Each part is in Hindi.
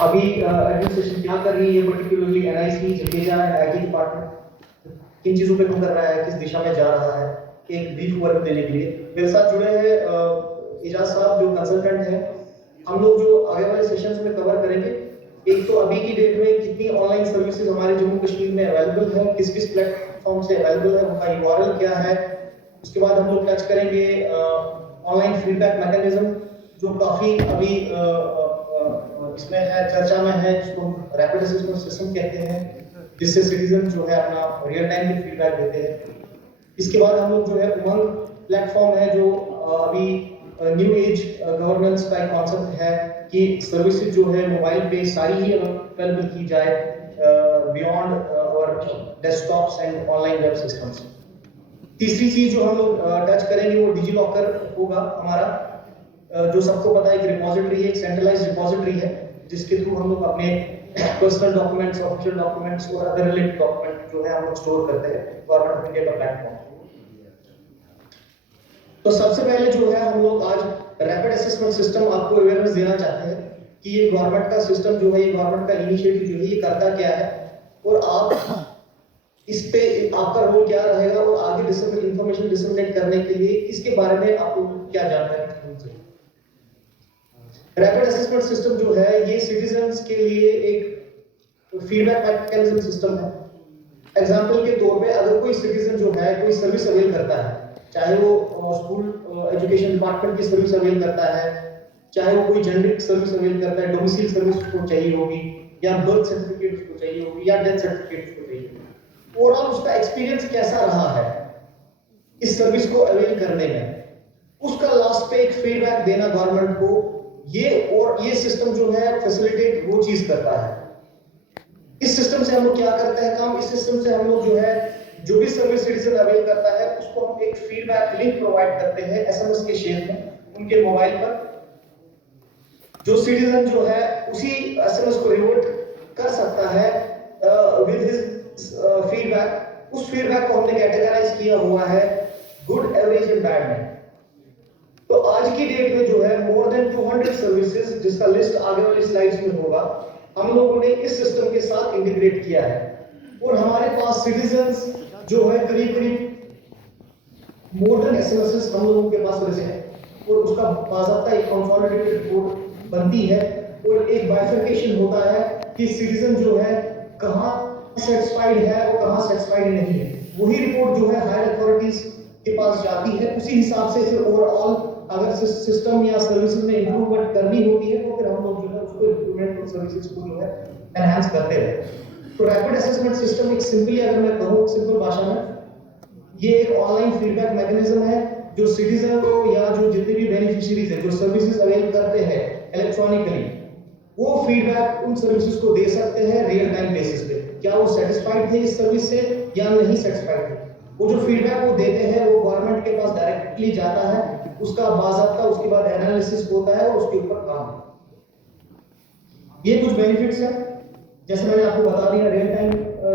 अभी एडमिनिस्ट्रेशन क्या कर रही है, particularly NIC, Jadeja and IT department किन चीजों पे काम कर रहा है, किस दिशा में जा रहा है, एक ब्रीफ वर्क देने के लिए मेरे साथ जुड़े हैं इजाज साहब जो कंसल्टेंट हैं। हम लोग जो आगे वाले सेशंस में कवर करेंगे, एक तो अभी की डेट में कितनी ऑनलाइन सर्विसेज हमारे जम्मू कश्मीर में अवेलेबल है, किस किस प्लेटफॉर्म से अवेलेबल है, उनका यूआरएल क्या है। उसके बाद हम लोग टच करेंगे ऑनलाइन फीडबैक मैकेनिज्म जो काफी अभी इसमें है, चर्चा में है, जिसको रैपिड असेसमेंट सिस्टम कहते हैं, जिससे सिटीजन जो है अपना रियल टाइम में फीडबैक देते हैं। इसके बाद हम लोग जो है उमंग प्लेटफॉर्म है जो अभी न्यू एज गवर्नेंस का एक कॉन्सेप्ट है कि सर्विसेज जो है मोबाइल पे सारी ही अवेलेबल की जाए बियॉन्ड और desktops and online web systems. तीसरी चीज जो हम लोग टच करेंगे वो डिजी लॉकर होगा हमारा, जो सबको पता है कि रिपोजिटरी है, एक सेंट्रलाइज्ड रिपोजिटरी है जिसके थ्रू हम लोग अपने पर्सनल डॉक्यूमेंट्स, ऑफिशियल डॉक्यूमेंट्स और अदर रिलेटेड डॉक्यूमेंट जो है हम लोग स्टोर करते हैं गवर्नमेंट ऑफ इंडिया का प्लेटफॉर्म। तो सबसे पहले जो है हम लोग आज रैपिड असेसमेंट सिस्टम आपको अवेयरनेस देना चाहते हैं कि ये गवर्नमेंट का सिस्टम जो है, ये गवर्नमेंट का इनिशिएटिव जो है ये करता क्या है और आप इस पे आपका रोल क्या रहेगा और आगे इंफॉर्मेशन डिसमिनेट करने के लिए इसके बारे में आपको क्या जानकारी होनी चाहिए। रैपिड असेसमेंट सिस्टम जो है ये सिटीजंस के लिए एक फीडबैक मैकेनिज्म सिस्टम है। एग्जांपल के तौर पे अगर कोई सिटीजन जो है कोई सर्विस अवेल करता है, चाहे वो स्कूल एजुकेशन डिपार्टमेंट की सर्विस अवेल करता है, चाहे वो कोई जेनरिक सर्विस अवेल करता है, डोमिसाइल सर्विस उसको चाहिए होगी या बर्थ सर्टिफिकेट उसको चाहिए होगी या डेथ सर्टिफिकेट उसको चाहिए होगी, ओवरऑल उसका एक्सपीरियंस कैसा रहा है इस सर्विस को अवेल करने में, उसका लास्ट पे एक फीडबैक देना गवर्नमेंट को, ये सिस्टम जो है फैसिलिटेट वो चीज करता है। इस सिस्टम से हम लोग क्या करते हैं काम, इस सिस्टम से हम लोग जो है जो भी सर्विस सिटीजन अवेल करता है उसको हम एक फीडबैक लिंक प्रोवाइड करते हैं एसएमएस के शेप में उनके मोबाइल पर। जो सिटीजन जो है उसी एसएमएस को रिवर्ट कर सकता है विद हिज फीडबैक। उस फीडबैक को हमने कैटेगराइज किया हुआ है गुड, एवरेज एंड बैड में। तो आज की डेट में जो है मोर देन 200 सर्विसेज, जिसका लिस्ट आगे वाली स्लाइड्स में होगा, हम लोगों ने इस सिस्टम के साथ इंटीग्रेट किया है और हमारे पास सिटीजंस जो है करीब करीब मोर देन एसएमएस हम लोगों के पास वैसे है और उसका बाकायदा एक कंसोलिडेटेड रिपोर्ट बनती है और एक बाइफर्केशन होता है कि सिटीजन जो है कहां सेटिस्फाइड है और कहां सेटिस्फाइड नहीं है। वही रिपोर्ट जो है हायर अथॉरिटीज के पास जाती है, उसी हिसाब से फिर ओवरऑल अगर सिस्टम या सर्विसेज में इंप्रूवमेंट करनी होती है तो फिर हम लोग जो है उसको इंप्रूवमेंट और सर्विसेज को जो है एनहांस करते हैं। तो रैपिड असेसमेंट सिस्टम एक सिंपली अगर मैं कहूं सिंपल भाषा में, ये एक ऑनलाइन फीडबैक मैकेनिज्म है जो सिटीजन को या जो जितने भी बेनिफिशियरीज है जो सर्विसेज अवेल करते हैं इलेक्ट्रॉनिकली, वो फीडबैक उन सर्विसेज को दे सकते हैं रियल टाइम बेसिस पे, क्या वो सेटिस्फाइड थे इस सर्विस से या नहीं सेटिस्फाइड थे। वो जो फीडबैक वो देते हैं वो गवर्नमेंट के पास डायरेक्टली जाता है, उसका बाकायदा उसके बाद एनालिसिस होता है और उसके ऊपर काम है। ये कुछ बेनिफिट्स हैं, जैसे मैंने आपको बता दिया, रियल टाइम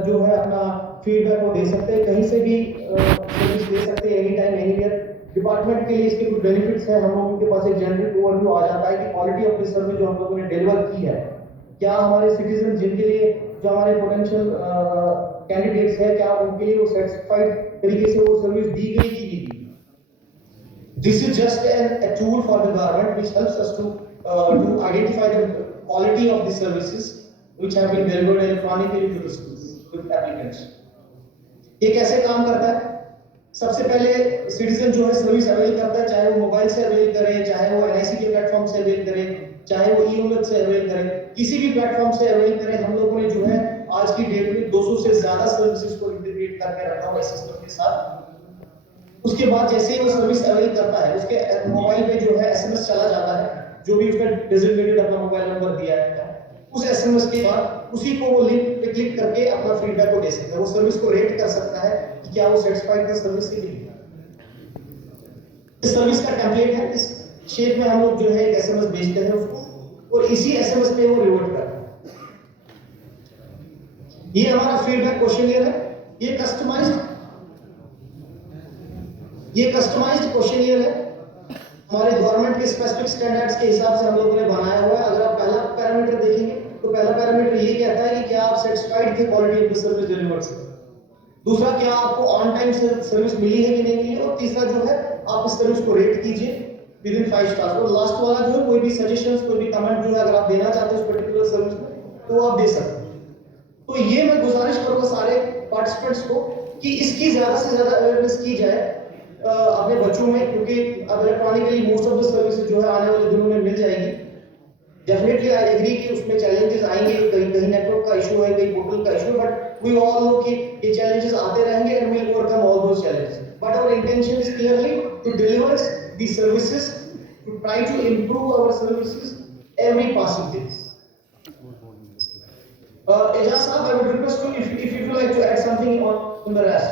जो है अपना फीडबैक वो दे सकते हैं, कहीं से भी सर्विस दे सकते हैं, एनी टाइम एनीवेयर। डिपार्टमेंट के लिए इसके कुछ बेनिफिट्स हैं, हम लोगों के पास एक जनरल ओवरव्यू आ जाता है कि क्वालिटी ऑफ द सर्विस जो हम लोगों ने डिलीवर की है, क्या हमारे सिटीजन जिनके लिए जो हमारे पोटेंशियल कैंडिडेट्स है क्या उनके लिए वो सेटिस्फाइड तरीके से वो सर्विस दी गई कि नहीं दी। This is just a tool for the government which helps us to identify the quality of the services which have been delivered electronically to the schools with applicants. ये कैसे काम करता है? सबसे पहले सिटीजन जो है सर्विस अवेल करता है, चाहे वो मोबाइल से अवेल करे, चाहे वो एनआईसी के प्लेटफॉर्म से अवेल करे, चाहे वो ई-ओलत से अवेल करे, किसी भी प्लेटफॉर्म से अवेल करे। हम लोगों ने जो है आज की डेट में 200 से ज्यादा सर्विसेज को इंटीग्रेट करके रखा हुआ है सिस्टम के साथ। उसके बाद जैसे ही वो सर्विस अवेल करता है उसके मोबाइल पे जो है एसएमएस चला जाता है, जो भी उसने डेजिग्नेटेड अपना मोबाइल नंबर दिया है, उस एसएमएस के बाद उसी को वो लिंक पे क्लिक करके अपना फीडबैक को दे सकता है। वो सर्विस को रेट कर सकता है कि क्या वो सेटिस्फाइड है सर्विस के लिए। इस सर्विस का टेम्पलेट है, इस शेप में हम लोग जो है एक एसएमएस भेजते हैं उसको और इसी एसएमएस पे वो रिवर्ट करता है। ये हमारा फीडबैक क्वेश्चनियर है, ये कस्टमाइज्ड क्वेश्चनियर है। हमारे गवर्नमेंट के स्पेसिफिक स्टैंडर्ड्स के हिसाब से हम लोगों ने बनाया हुआ है। अगर आप पहला पैरामीटर देखेंगे तो पहला पैरामीटर ये कहता है कि क्या आप सेटिस्फाइड थे quality of the service delivered से। दूसरा, क्या आपको ऑन टाइम सर्विस मिली है कि नहीं मिली है। और तीसरा जो है, आप इस सर्विस को रेट कीजिए विद इन 5 स्टार्स। और लास्ट वाला जो है, कोई भी सजेशंस, कोई भी कमेंट जो है अगर आप देना चाहते हैं उस पर्टिकुलर सर्विस में, तो आप दे सकते हैं। तो ये मैं गुजारिश करूंगा सारे पार्टिसिपेंट्स को कि इसकी ज्यादा से ज्यादा अवेयरनेस की जाए अपने बच्चों में, क्योंकि अब electronically most of the services जो है आने वाले दिनों में मिल जाएगी। डेफिनेटली आई एग्री कि उसमें चैलेंजेस आएंगे, कहीं कहीं नेटवर्क का इशू है, कहीं पोर्टल का इशू है, बट वी ऑल नो कि ये चैलेंजेस आते रहेंगे and will overcome all those challenges. But our intention is clearly to deliver the services, to try to improve our services every passing day. Ejaz sahab, I would request you if you would like to add something on the rest.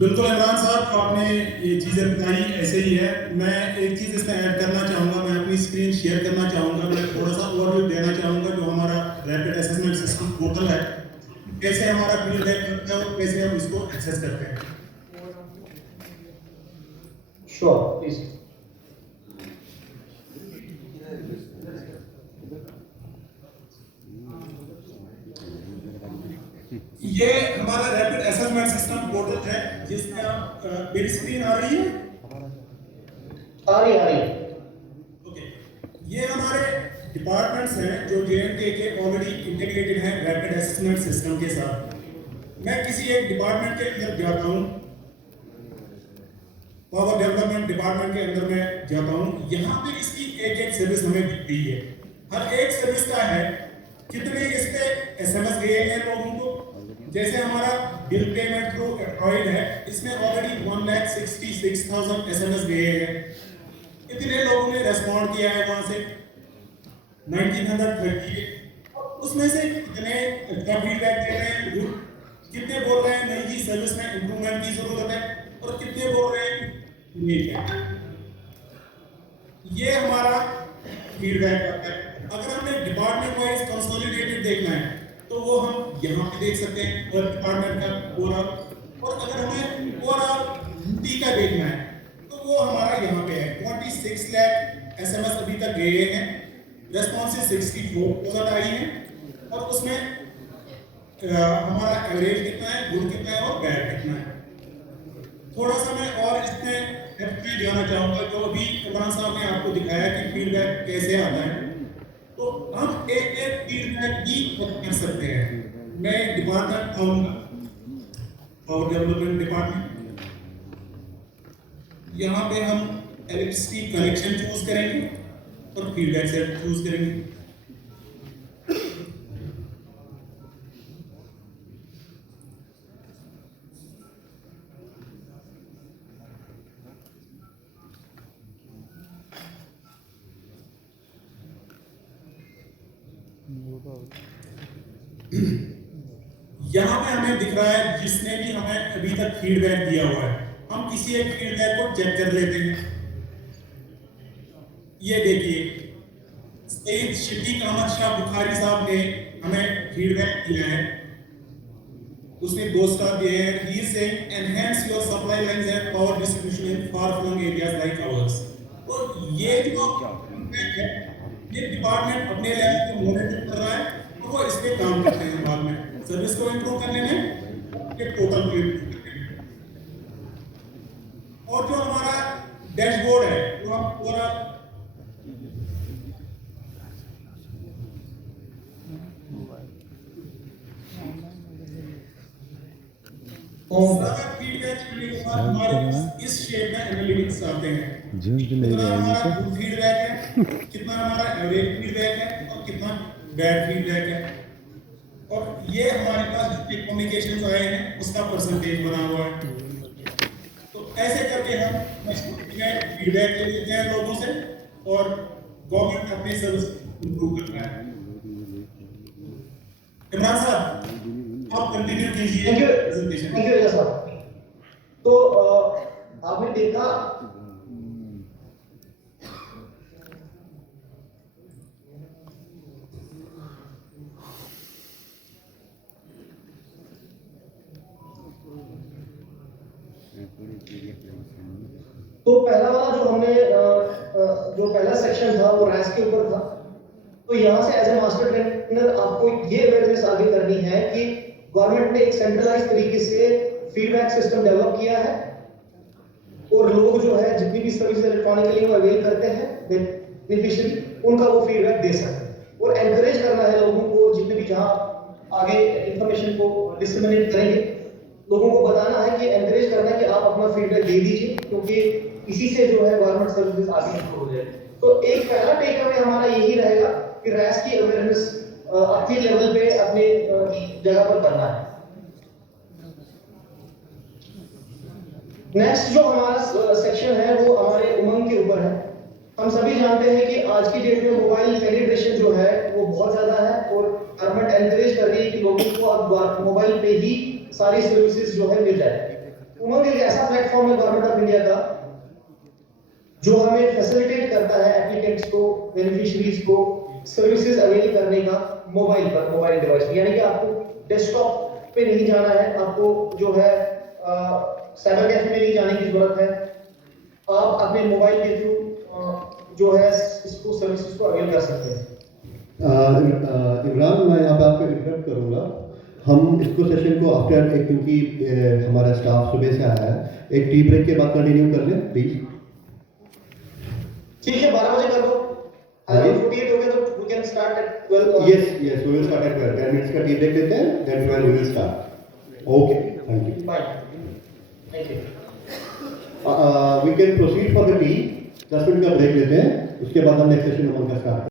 बिल्कुल इमरान साहब, आपने ये चीज़ें बताई ऐसे ही है। मैं एक चीज़ इसमें ऐड करना चाहूँगा, मैं अपनी स्क्रीन शेयर करना चाहूँगा, मैं थोड़ा सा ओवरव्यू देना चाहूँगा जो हमारा रैपिड असेसमेंट सिस्टम पोर्टल है, कैसे हमारा फीडबैक करता है और कैसे हम इसको एक्सेस करते हैं। Sure, please. ये हमारा रैपिड असेसमेंट सिस्टम पोर्टल है जिसमें आप मेरी स्क्रीन आ रही है? आ रही है। ओके, ये हमारे डिपार्टमेंट्स हैं जो JNK के ऑलरेडी इंटीग्रेटेड हैं रैपिड असेसमेंट सिस्टम के साथ। मैं किसी एक डिपार्टमेंट के अंदर जाता हूँ, पावर डेवलपमेंट डिपार्टमेंट के अंदर मैं जाता हूँ, यहाँ पे इसकी एक एक सर्विस हमें दिख रही है। हर एक सर्विस का है कितने इस पे SMS गए हैं लोगों को। जैसे हमारा बिल पेमेंट थ्रू एंड्रॉइड है, इसमें ऑलरेडी 1,66,000 SMS गए हैं। कितने लोगों ने रेस्पॉन्ड किया है वहां से 1938, उसमें से कितने फीडबैक दे रहे हैं गुड, कितने बोल रहे हैं नहीं जी सर्विस में इंप्रूवमेंट की जरूरत है, और कितने बोल रहे हैं ठीक है। ये हमारा फीडबैक है। अगर हमें डिपार्टमेंट वाइज कंसोलिडेटेड देखना है तो वो हम यहाँ पे देख सकते हैं हर डिपार्टमेंट का ओवरऑल। और अगर हमें ओवरऑल यूटी का देखना है तो वो हमारा यहाँ पे है 26 लाख SMS अभी तक गए हैं, रेस्पॉन्सेज 64% आई हैं, और उसमें हमारा एवरेज कितना है, गुड कितना है और बैड कितना है। थोड़ा सा मैं और इसमें डेप्थ में जाना चाहूँगा जो अभी इमरान साहब ने आपको दिखाया कि फीडबैक कैसे आता है, तो हम एक एक फीडबैक भी कर सकते हैं। मैं डिपार्टमेंट आऊँगा, पावर डेवलपमेंट डिपार्टमेंट, यहाँ पे हम इलेक्ट्रिसिटी कनेक्शन चूज करेंगे और फीडबैक सेट चूज करेंगे। यहाँ पे हमें दिख रहा है जिसने भी हमें अभी तक फीडबैक दिया हुआ है, हम किसी एक फीडबैक को चेक कर लेते हैं। ये देखिए सईद शफीक अहमद शाह बुखारी साहब ने हमें फीडबैक दिया है, उसने 2 स्टार दिए हैं। He is saying enhance your supply lines and power distribution in far flung areas like ours. तो ये जो फीडबैक है ये डिपार्टमेंट अपने लेवल पे मॉनिटर कर रहा है और वो इस पे काम करते हैं बाद में सर्विस को इंप्रूव करने में, ये टोटल को इंप्रूव करने में। और जो हमारा डैशबोर्ड है जो हम पूरा फीडबैक के लिए हमारे इस शेप में एनालिटिक्स आते हैं। कितना हमारा गुड फीडबैक है, कितना हमारा एवरेज फीडबैक है और कितना बैड फीडबैक है, और ये हमारे पास जितने कम्युनिकेशंस आए हैं उसका परसेंटेज बना हुआ है। तो ऐसे करके हम फीडबैक ले लेते हैं लोगों से और गवर्नमेंट अपनी सर्विस इंप्रूव करता है। इमरान साहब आप कंटिन्यू कीजिए प्रेजेंटेशन। Thank you sir. तो आपने देखा तो पहला वाला जो हमने जो पहला सेक्शन था वो रैस के ऊपर था। तो यहाँ से एज ए मास्टर ट्रेनर आपको ये अवेयरनेस आगे करनी है कि गवर्नमेंट ने एक सेंट्रलाइज तरीके से फीडबैक सिस्टम डेवलप किया है और लोग जो है जितनी भी सर्विस इलेक्ट्रॉनिकली वो अवेल करते हैं बेनिफिशियरी, उनका वो फीडबैक दे सकते हैं। और एनकरेज करना है लोगों को, जितने भी जहाँ आगे इंफॉर्मेशन को डिसमिनेट करेंगे, लोगों को बताना है कि एनकरेज करना है कि आप अपना फीडबैक दे दीजिए, क्योंकि इसी से जो है गवर्नमेंट सर्विसेज आगे इंप्रूव हो जाएगी। तो एक पहला टेक अवे हमारा यही रहेगा कि रैस की अवेयरनेस अपने लेवल पे अपने जगह पर करना है। नेक्स्ट जो हमारा सेक्शन है वो हमारे उमंग के ऊपर है। हम सभी जानते हैं कि आज की डेट में मोबाइल पेनिट्रेशन जो है वो बहुत ज्यादा है और गवर्नमेंट एनकरेज कर रही है कि लोगों को अब मोबाइल पे ही सारी सर्विसेज जो है मिल जाए। उमंग एक ऐसा प्लेटफॉर्म है गवर्नमेंट ऑफ इंडिया का जो हमें फैसिलिटेट करता है एप्लीकेंट्स को, बेनिफिशियरीज को सर्विसेज अवेल करने का मोबाइल पर, मोबाइल डिवाइस पर। यानी कि आपको डेस्कटॉप पे नहीं जाना है, आपको जो है साइबर कैफे में नहीं जाने की जरूरत है, आप अपने मोबाइल के थ्रू जो है इसको सर्विसेज को अवेल कर सकते हैं। इमरान, मैं यहाँ पे आपको इंटरप्ट करूँगा। हम इसको सेशन को आफ्टर एक, क्योंकि हमारा स्टाफ सुबह से आया है, एक टी ब्रेक के बाद कंटिन्यू कर लें प्लीज। ठीक है, 12 बजे कर दो। अगर 48 हो गया तो we can start at 12। Yes we will start at 12। 10 minutes का टी ब्रेक लेते हैं, then 12 we will start. Okay, thank you. Bye, thank you. We can proceed for the tea. 10 minute का ब्रेक लेते हैं, उसके बाद हम नेक्स्ट सेशन नंबर का स्टार्ट